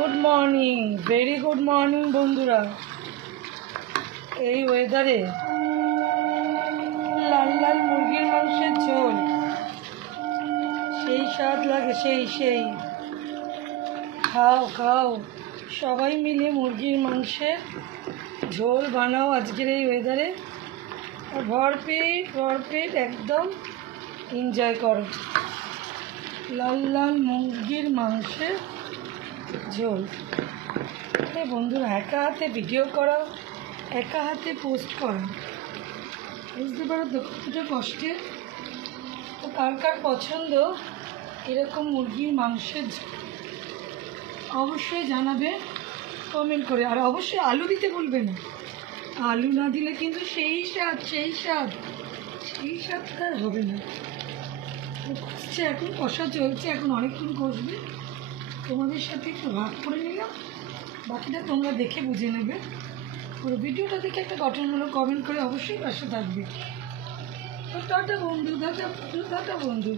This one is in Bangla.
Good morning, very good morning বন্ধুরা। এই ওয়েদারে লাল লাল মুরগির মাংসের ঝোল সেই স্বাদ লাগে, সেই খাও খাও সবাই মিলে মুরগির মাংসের ঝোল বানাও আজকের এই ওয়েদারে, আর ভরপেট একদম এনজয় করো। লাল লাল মুরগির মাংসের ঝোল। বন্ধুরা, একা হাতে ভিডিও করা, একা হাতে পোস্ট করা, বুঝতে পারো তো কতটা কষ্টের। তো কার কার পছন্দ এরকম মুরগির মাংসের ঝোল অবশ্যই জানাবে কমেন্ট করে। আর অবশ্যই আলু দিতে ভুলবে না, আলু না দিলে কিন্তু সেই স্বাদটা হবে না। কষছে, এখন কষা চলছে, এখন অনেকক্ষণ কষবে। তোমাদের সাথে একটু ভাগ করে নিলাম, বাকিটা তোমরা দেখে বুঝে নেবে। পুরো ভিডিওটা দেখে একটা গঠনমূলক কমেন্ট করে অবশ্যই পাশে থাকবে। তো টাটা বন্ধু, টাটা বন্ধু।